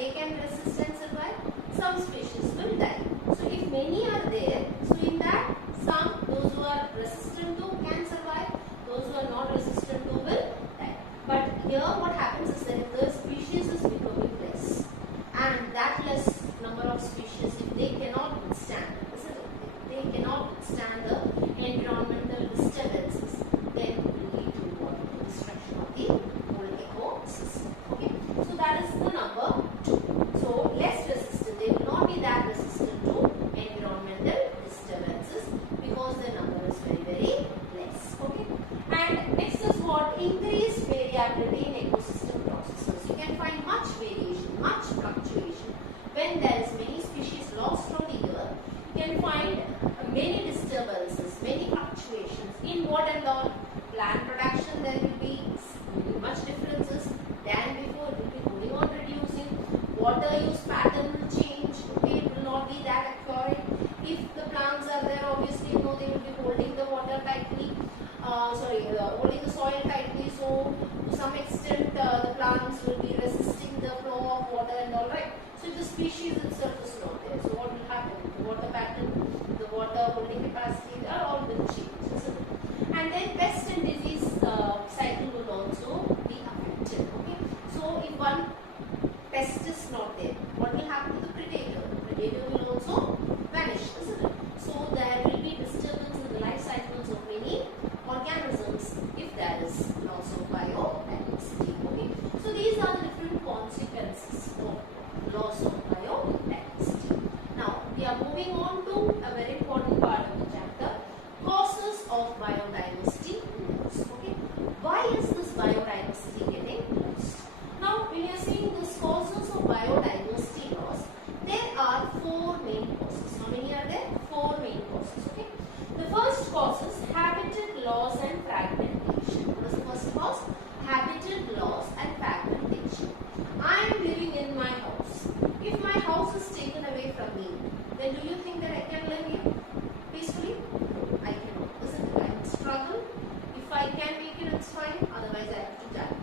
they can resist and survive, some species will die. So if many are there, so in that some, those who are resistant to can survive, those who are not resistant to will die. But here what happens is that if the species is becoming less, and that less number of species, if they cannot withstand, they cannot withstand the environmental disturbances, then it will lead to what? The destruction of the whole ecosystem. Okay, so that is the number 2. So less resistant, they will not be that resistant to environmental disturbances because their number is very, very less. Okay, and next is what? Increased variability in ecosystem processes. You can find much variation, much fluctuation when there is many species lost from the earth. You can find many disturbances, many fluctuations in what and all. Plant production, there will be much differences than before. It will be going on reducing. Water use pattern will change. Okay, it will not be that accurate. If the plants are there, obviously, you know, they will be holding the water tightly. Holding the soil tightly. So to some extent, the plants will be resisting the flow of water and all, right. So if the species itself is not there, so what will happen? The water pattern, the water holding capacity, they are all will change, isn't it? And then pest and disease cycle will also be affected. Okay, so if one pest is not there, what will happen to the predator? The predator will also vanish, isn't it? So there will be disturbance in the life cycles of many organisms if there is loss of biodiversity. Okay, so these are the different consequences of loss of biodiversity. Now we are moving on to a very important part of the chapter, causes of biodiversity loss. Okay, why is this biodiversity getting lost? Now when you are seeing this causes of biodiversity loss, there are 4 main causes. How many are there? 4 main causes. Okay, the first cause is habitat loss and fragmentation. What is the first cause? Habitat loss and fragmentation. I am living in my house. If my house is taken away from me, then do you think that I can live here peacefully? I cannot. Isn't it? I will struggle. If I can make it, it's fine. Otherwise, I have to die.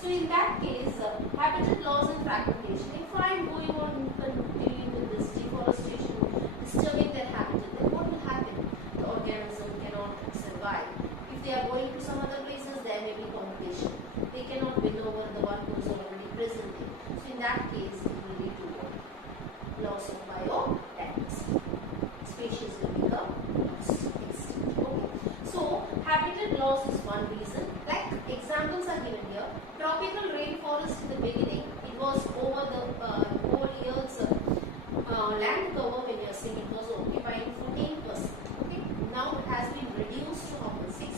So in that case, habitat loss and fragmentation. If I am going on continuing with this deforestation, disturbing their habitat, then what will happen? The organism cannot survive. If they are going to some other places, there may be competition. They cannot win over the one who is already present there. So in that case, it will lead to loss of biodiversity. Species will become extinct. Okay. So habitat loss is one reason. Like examples are given here. Tropical rainforest in the beginning, it was over the over years land cover, when you are seeing, it was occupying 14%. Okay. Now it has been reduced to how much? 6%.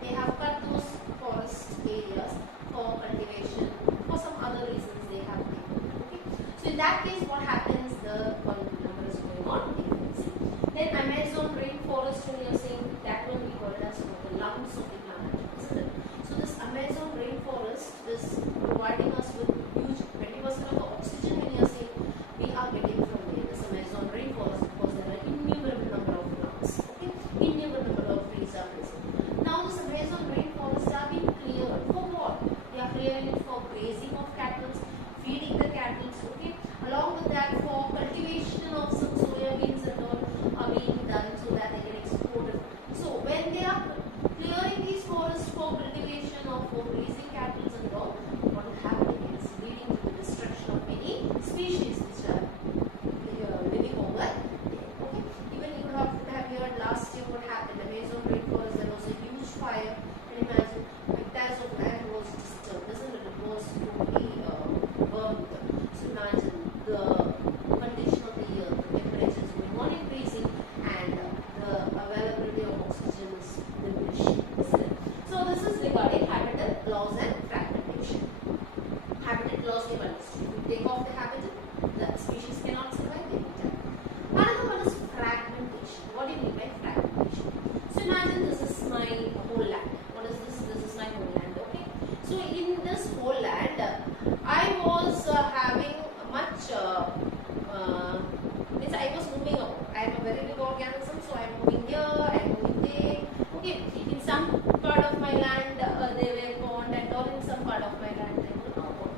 They have cut those forest areas for cultivation, for some other reasons they have taken. Okay. So in that case, what happens? The number is going on increasing. Then Amazon rainforest, when you are seeing, that one we call it as the lungs of the planet, isn't it? So this Amazon rainforest is providing us with huge 20% of the oxygen, when you are seeing, we are getting from there. This Amazon rainforest, because there are innumerable number of plants. Okay, innumerable number of trees are present. Now this Amazon rainforest are being cleared for what? They are clearing it for grazing of cattle, feeding the cattle. Okay, along with that, for cultivation of some soybeans and all are being done so that they can export it. So when they are clearing these forests for cultivation or for grazing cattle and all, what will happen is leading to the destruction of many species which are living over there. Okay, even you would have heard last year what happened. Amazon rainforest, there was a huge fire, and imagine hectares of land was disturbed, isn't it? It was totally burned. So imagine the condition of the earth, the temperature is going on increasing, and the availability of oxygen is diminishing, isn't it? So this is regarding habitat loss and fragmentation. Habitat loss, we understood. If you take off the habitat, the species cannot survive, they will die. Another one is fragmentation. What do you mean by fragmentation? So imagine this is my whole land. What is this? This is my whole land. Okay. So in this whole land, I was having much. Means I was moving about. I am a very big organism, so I am moving here. I am moving there. Okay. In some part of my land, they were pond, and all in some part of my land, they were not pond.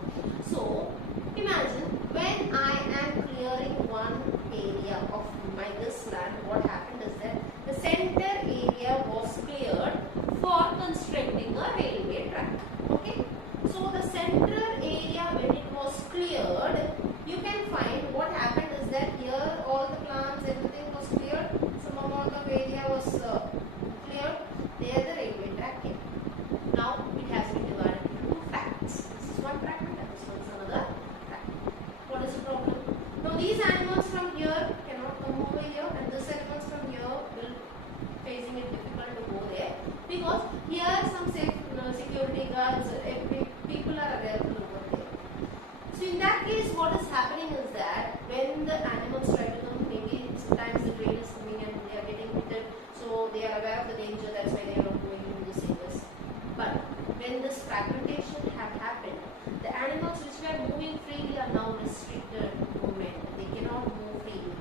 So imagine when this fragmentation had happened, the animals which were moving freely are now restricted movement. They cannot move freely.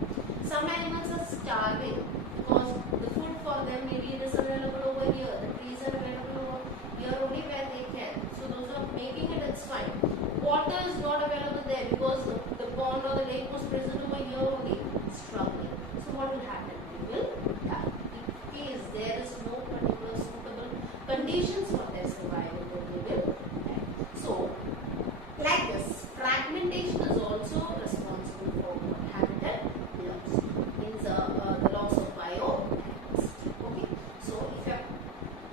Some animals are starving because the food for them maybe it is available over here. The trees are available over here only where they can. So those are making it, it's fine. Water is not available there because the pond or the lake was present over here only. Struggling. So what will happen? They will die. In case there is no particular suitable conditions for their survival, then they will die. So, like this, fragmentation is also responsible for habitat loss. Means the loss of biodiversity. Okay. So if you are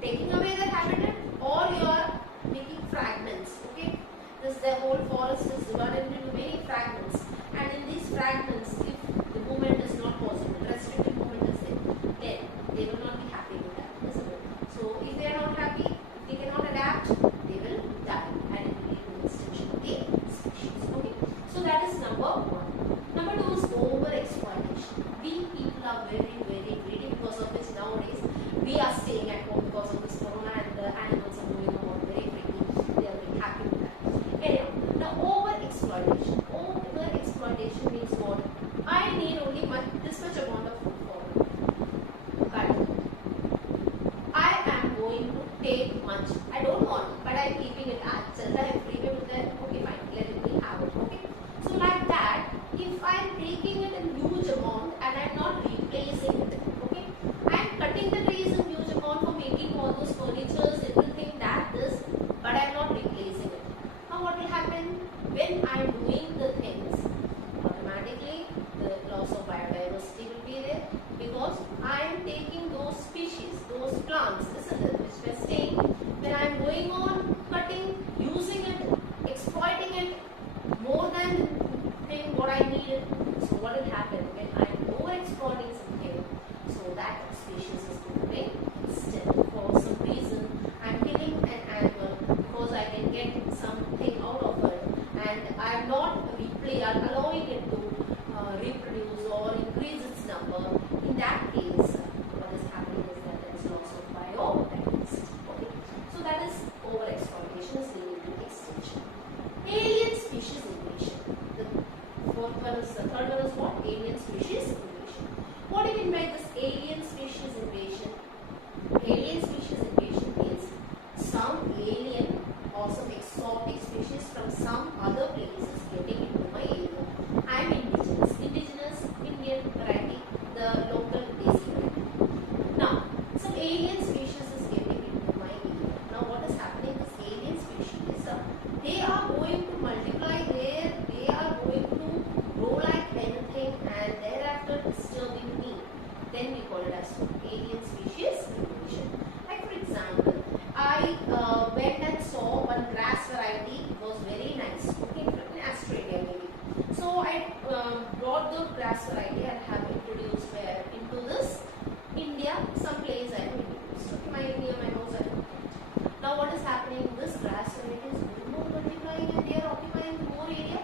taking away the habitat or you are making fragments, okay, this the whole forest is divided into many fragments, and in these fragments, if the movement is not possible, restricted movement is there, then they will not be happy with that, isn't it? So if they are not happy, if they cannot adapt, they will die and it will lead to extinction of the species. Okay, so that is number one. Number two is over exploitation. We people are very greedy, because of which nowadays we are staying at home because of this corona, and the animals are moving about very quickly. They are very happy with that. Anyhow, now over exploitation. Over exploitation means what? I need only this much amount of food for me, but I am going to take much. I don't want, but I am keeping it as just I am free with that. Okay, fine, let me have it. Okay, so like that, if I am taking it in huge amount and I am not replacing it, okay, I am cutting the trees in huge amount for making all those furnitures, everything that this, but I am not replacing it. Now what will happen when I am doing the things? Automatically the loss of biodiversity will be there, because I am taking those species, those plants, isn't it, which were staying. When I am going on cutting, using it, exploiting it more than what I needed. So what will happen when I am over exploiting something? So that species is going to be extinct. For some reason, I am killing an animal because I can get something out of it, and I am not allowing it to reproduce or increase its number. In that case, what is happening is that there is loss of biodiversity. Okay, so that is over exploitation is leading to extinction. Alien species invasion. The third one is what? Alien species invasion. What do you mean by this alien species invasion? Alien species invasion means some alien or some exotic species from some other places getting into my area. I am indigenous Indian variety, the local desi variety. Now, some alien species is getting into my area. Now, what is happening? This alien species, they are going to multiply there. They are going to grow like anything, and thereafter disturbing me. Then we call it as alien species invasion. Like for example, I went and saw one grass variety. It was very nice. Okay, from Australia maybe. So I brought the grass variety and have introduced where into this India. Some place I have introduced. Okay, my house I have. Now what is happening? This grass variety is more multiplying and they are occupying more area,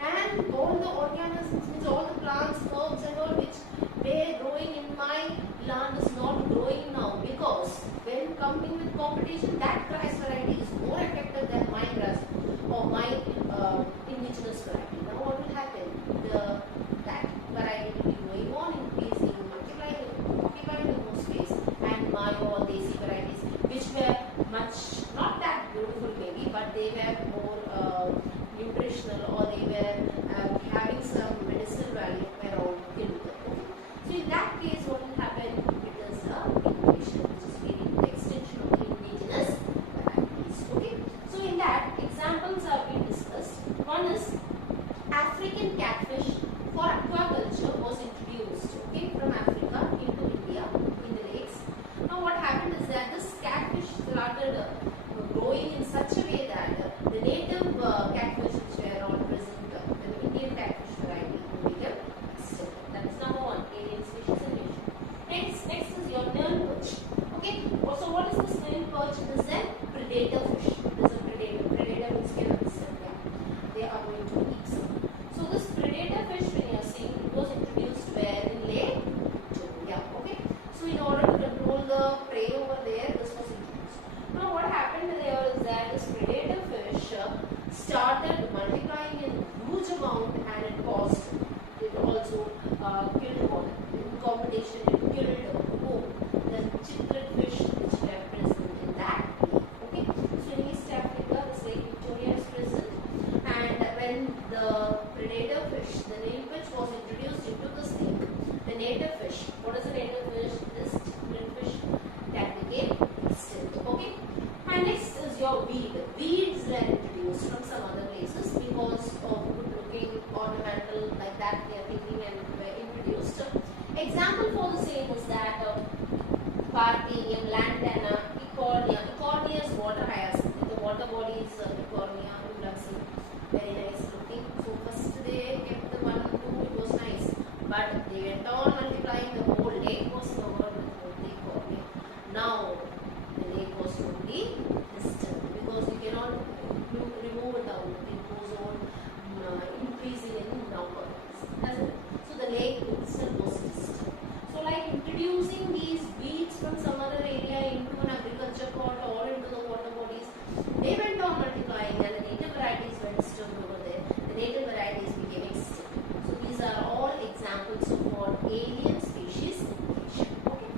and all the organisms, means all the plants, herbs and all which were growing in my land is not growing now, because when coming with competition, that grass variety is more effective than my grass or my indigenous variety. Now what will happen? That variety will be going on increasing, multiplying, occupying the more space, and my all desi varieties, which were much not that beautiful maybe, but they were more nutritional, or they were having some medicinal value, were all killed. So in that case, what will happen? It is a invasion, which is leading to the extinction of the indigenous varieties. Okay. So in that, examples are being discussed. One is African catfish for aquaculture was introduced. Okay, from Africa into India in the lakes. Now what happened is that this catfish started growing in such a way that the native catfish which were all present that they are thinking and were introduced. Example for the same is that Parthenium, Lantana, Ecornia. Ecornia is water hyacinth. The water body is Ecornia. You would have seen. Very nice looking. So first they kept the 1 and 2, it was nice. But they went on multiplying, the whole lake was covered with the Ecornia. Now the lake was totally distant because you cannot remove it out. It goes on increasing in number. So the lake itself was distant. So like introducing these weeds from some other area into an agriculture plot or into the water bodies, they went on multiplying and the native varieties were disturbed over there. The native varieties became extinct. So these are all examples of what alien species invasion. Okay.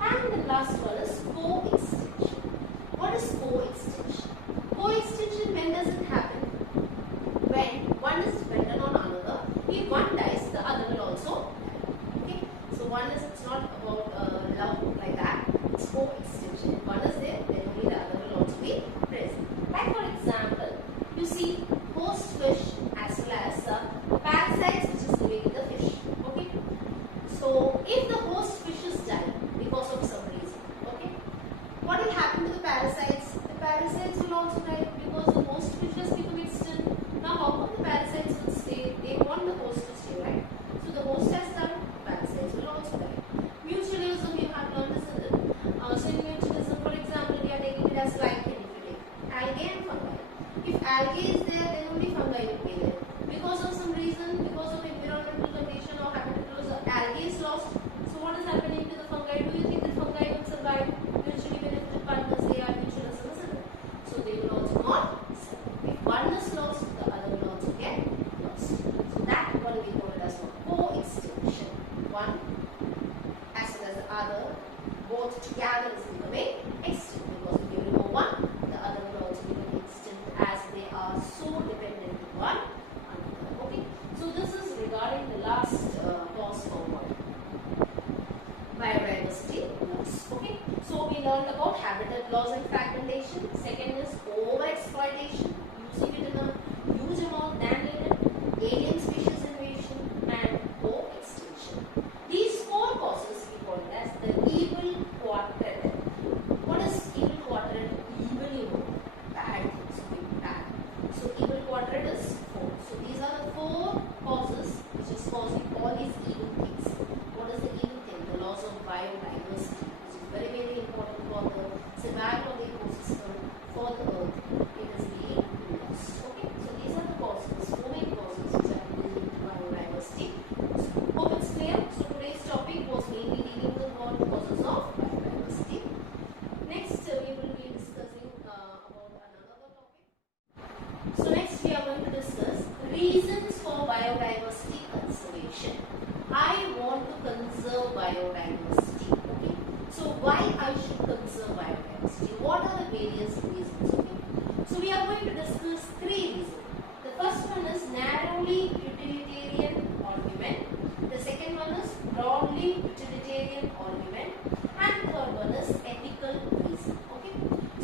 And the last one is co-extinction. What is co-extinction? Co-extinction, when does it happen? When one is dependent on another. If one dies, the other will also die. Okay. So one is, it's not about love like that. It's co-extinction. If one is there, then only the other will also be present. Like for example, you see host fish as well as parasites which is living in the fish. Okay. So if the host fishes die because of some reason, okay, what will happen to the parasites? The parasites will also die because the host fishes become extinct. Now how come the parasites will stay? They want the host to stay, right? So the host has died, parasites will also die. Mutualism, you have learned this, isn't it? So in mutualism, for example, we are taking it as lichen if you take algae and fungi. If algae is there, then only fungi will be there. Because of some reason, because of environmental condition or habitat loss, algae is lost. So what is happening to the fungi? Do you think the fungi will survive? Mutually benefited partners, they are mutualism, isn't it? So they will also not survive. If one is lost, the other will also get lost. So that one we call it as co-extinction. One as well as the other, both together is becoming extinct because if you remove one, the other will also become extinct as they are so dependent on one another. Okay. So this is regarding the last pause forward. Biodiversity loss. Okay. So we learned about habitat loss and fragmentation. Second is overexploitation, using it in a huge amount than needed, alien species invasion, and co-extinction. These 4 causes we call it as the evil quadrant. What is evil quadrant? Evil, you know, bad things, so bad. So evil quadrant is 4. So these are the 4 causes which is causing all these evil things. What is the evil thing? The loss of biodiversity, which is very, very important for the survival of the ecosystem, for the earth. It is being lost. Okay, so these are the causes, 4 main causes which are leading to biodiversity. So, hope it's clear. So today's topic was mainly dealing with what causes of biodiversity. Next, we will be discussing about another topic. So next we are going to discuss reasons for biodiversity conservation. I want to conserve biodiversity. Okay. So why I should conserve biodiversity? What are the various reasons? Okay. So we are going to discuss 3 reasons. The first one is narrowly utilitarian argument. The second one is broadly utilitarian argument. And the third one is ethical reason. Okay.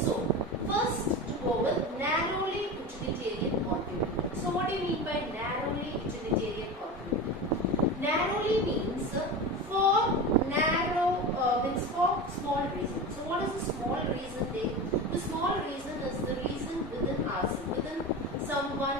So first to go with narrowly utilitarian argument. So what do you mean by narrowly utilitarian argument? Narrowly means for narrow means for small reason. So what is the small reason there? The small reason is the reason within us, within someone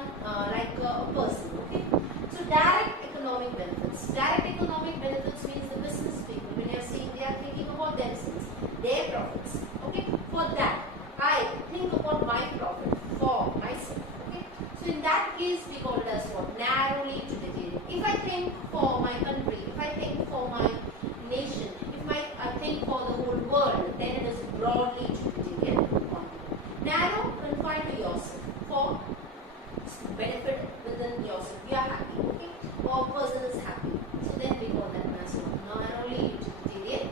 like a person. Okay. So direct economic benefits. Direct economic benefits means the business people, when you are saying they are thinking about themselves, their profits. Okay. For that, I think about my profit for myself. Okay. So in that case, we call it as what? Narrowly utilitarian. If I think for my country, if I think for my nation, I think for the whole world, then it is broadly utilitarian. Narrow, confined to yourself, for benefit within yourself. You are happy, okay? Or person is happy. So then we call that as narrowly utilitarian.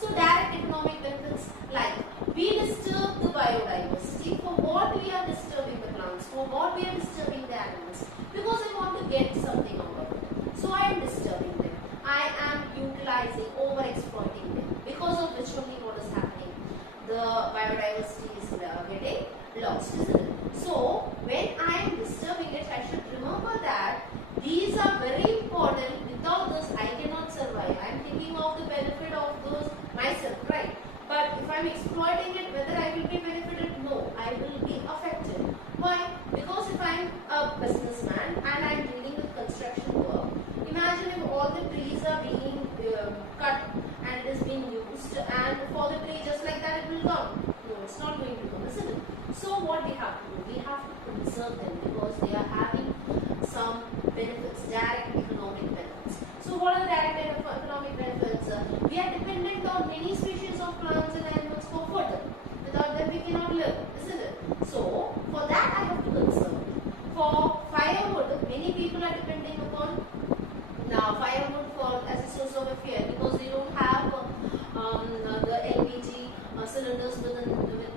So direct economic benefits, like we disturb the biodiversity. For what we are disturbing the plants? For what we are disturbing the animals? Because I want to get something out of it. So I am disturbing them. I am utilizing, over exploiting them. Because of which only what is happening? The biodiversity is getting lost, isn't it? So when I am disturbing it, I should remember that These are very important. Without this, I cannot survive. I am thinking of the benefit of those myself, right? But if I am exploiting it, whether I will be benefited? No, I will be affected. Why? Because if I am a businessman and I am dealing with construction work, imagine if all the trees are being cut and it is being used, and for the tree just like that it will come. No, it's not going to come, isn't it? So what we have to do? We have to conserve them because they are having some benefits, direct economic benefits. So what are the direct economic benefits? We are dependent on many species of plants and animals for fodder. Without them we cannot live, isn't it? So for that I have to conserve. For firewood, many people are depending upon now firewood for as a source of fuel because they don't have the LPG cylinders with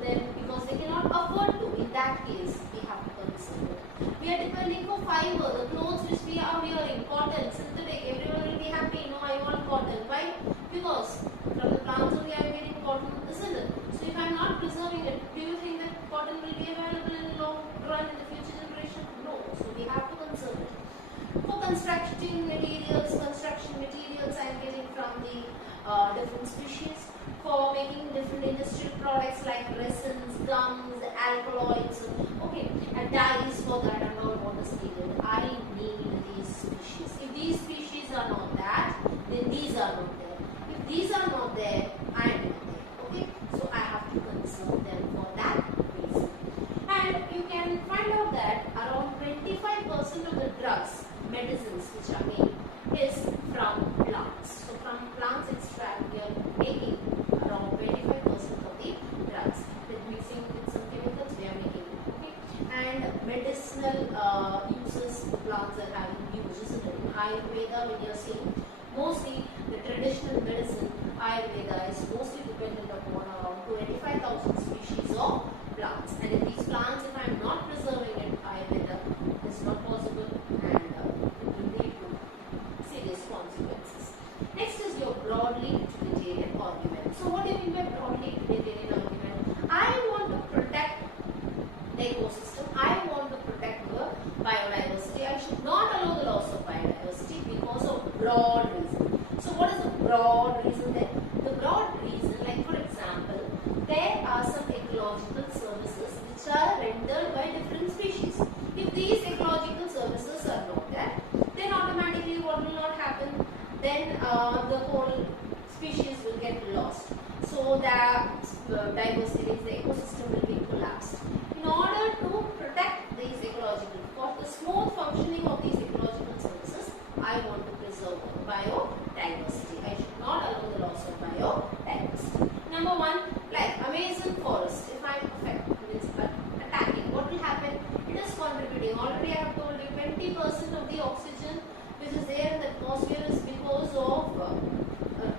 them because they cannot afford to. In that case, we have to conserve it. We are depending for fiber, the clothes which we are wearing, cotton, synthetic. Everyone will be happy. No, I want cotton. Why? Because from the plants only I am getting cotton, isn't it? So if I am not preserving it, do you think that cotton will be available in the long run in the future generation? No. So we have to conserve it. For construction materials I am getting from the different species. For making different industrial products like resins, gums, alkaloids, okay, and dyes for that and all what is needed. I need these species. If these species are not that, then these are not there. If these are not there, I am not there. Okay, so I have to conserve them for that reason. And you can find out that around 25% of the drugs, medicines which are made is from plants. So from plants extract we are making around 25% of the drugs. With mixing with some chemicals we are making it. Okay? And medicinal uses the plants are having use, isn't it? In Ayurveda when you are seeing mostly the traditional medicine, Ayurveda is mostly dependent upon around 25,000 species of plants. And if these plants, if I am not preserving it, Ayurveda is not possible and it will lead to serious consequences. Next is your broadly utilitarian argument. So what do you mean by broadly utilitarian argument? I want to protect the ecosystem. I want to protect the biodiversity. I should not allow the loss of biodiversity because of broad reason. So what is the broad reason there? The broad reason, like for example, there are some ecological services which are rendered by different species. If these ecological services are not there, then automatically what will not happen? Then the whole species will get lost. So the diversity, the ecosystem will be collapsed. In order to protect these ecological, for the smooth functioning of these ecological services, I want to preserve biodiversity. I should not allow the loss of biodiversity. Number one, like Amazon forest, if I am attacking, what will happen? It is contributing. Already I have told you 20% of the oxygen which is there in the atmosphere is because of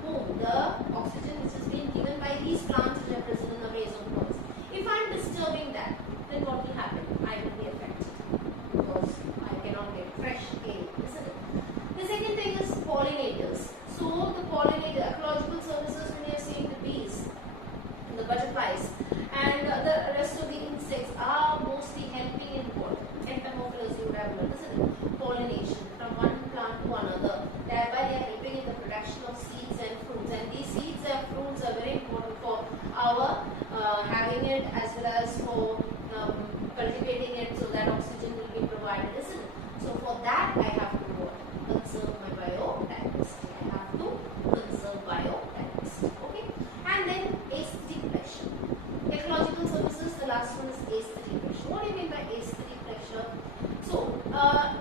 whom? The oxygen which is being given by these plants which are present in the Amazon forest. If I am disturbing that, then what will happen? I will be affected because I cannot get fresh air, isn't it? The second thing is pollinators. So the pollinator, ecological services, when you are seeing the bees, the butterflies, and the rest of the insects are mostly helping in what? Entomophiles, you would have learned, isn't it? Pollination from one plant to another. Thereby they are helping in the production of seeds and fruits. And these seeds and fruits are very important for our having it as well as for cultivating it so that oxygen will be provided, isn't it? So for that I have to what? Conserve my biodiversity. I have to conserve biodiversity. Okay? And then aesthetic pleasure. Ecological services, the last one is aesthetic pleasure. What do you mean by aesthetic pleasure? So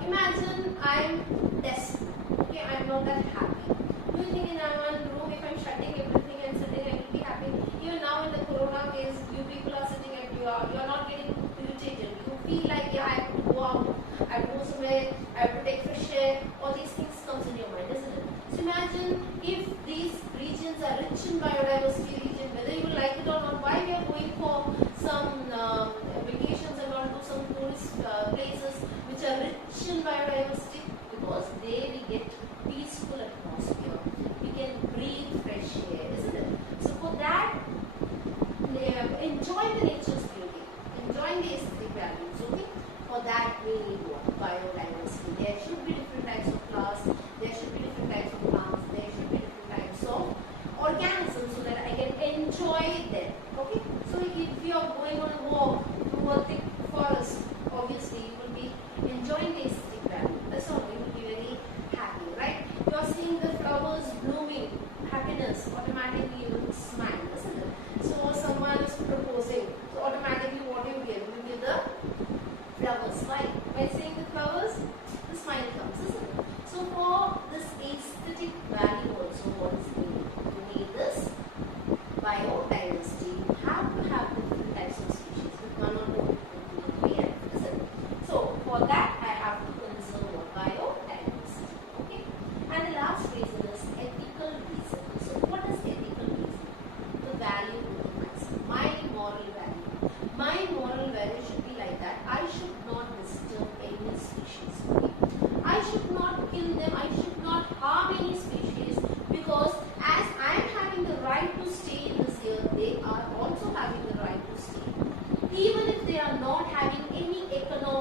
imagine I am desperate. Okay, I am not that happy. Do you think in one room if I am shutting everything and sitting I will be happy? Even now in the corona case, you people are sitting at you are not getting irritated. You feel like yeah, I have to go out, I have to go somewhere, I have to take fresh air. All these things comes in your mind, isn't it? So imagine if these regions are rich in biodiversity region, whether you like it or not. Why we are going for some vacations and all to some tourist places which are rich in biodiversity? Because there we get peaceful atmosphere. We can breathe fresh air, isn't it? So for that, enjoy the nature's beauty.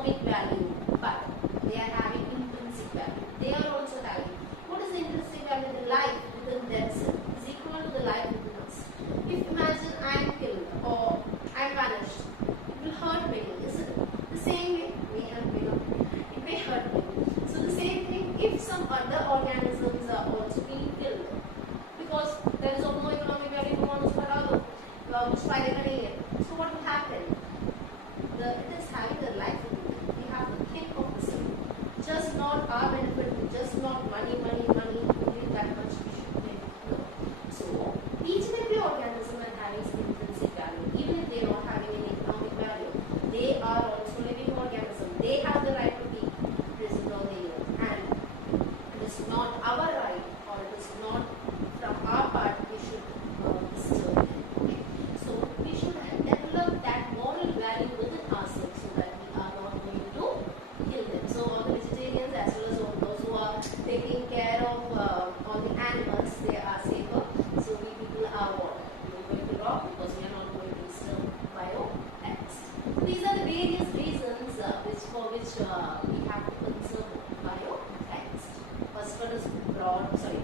economic value, but they are having intrinsic value. They are also having. What is the intrinsic value? The life within themselves is equal to the life within us. If imagine I am killed or I am vanished, it will hurt me, isn't it? The same way, it may hurt me. So the same thing, if some other organisms are also being killed, because there is no economic value for one which by so what will happen? It is having a life within it. We have to think of the same. Just not our benefit, just not money, only that much we should think. No. So each and every organism is having some intrinsic value. Even if they are not having any economic value, they are also living organisms. They have the right to be present on the earth, and it is not our right, or it is not from our part we should disturb them. Okay? So we should develop that moral value within ourselves so that we are not going to kill them. So all the vegetarians as well as all those who are taking care of all the animals, they are safer. So we people are what? We are going to rock because we are not going to disturb biodiversity. So these are the various reasons for which we have to conserve biodiversity. First one is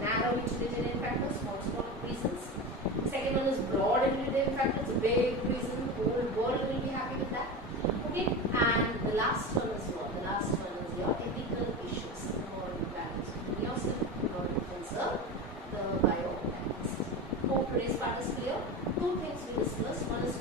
narrow utilitarian factors, small reasons. Second one is broad utilitarian factors, a big reason, the whole world will be happy with that. Okay, and the last one is what? The last one is your ethical issues, the moral values. Yourself in order to conserve the biodiversity. Hope today's part is clear. Two things we discussed. One is